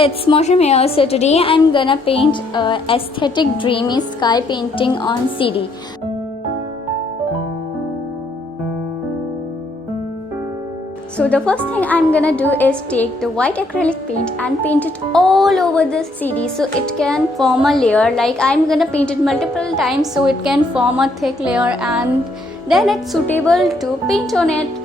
it's Mausham here. So today I'm gonna paint aesthetic dreamy sky painting on CD. So the first thing I'm gonna do is take the white acrylic paint and paint it all over the CD so it can form a layer. Like I'm gonna paint it multiple times so it can form a thick layer, and then it's suitable to paint on it.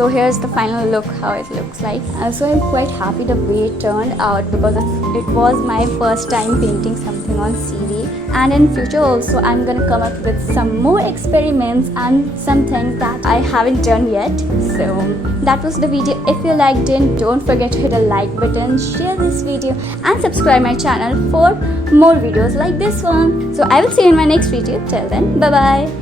So here's the final look, how it looks like. So I'm quite happy the way it turned out, because it was my first time painting something on CD, and in future also I'm gonna come up with some more experiments and some things that I haven't done yet. So that was the video. If you liked it, don't forget to hit a like button, share this video and subscribe my channel for more videos like this one. So I will see you in my next video. Till then, bye bye.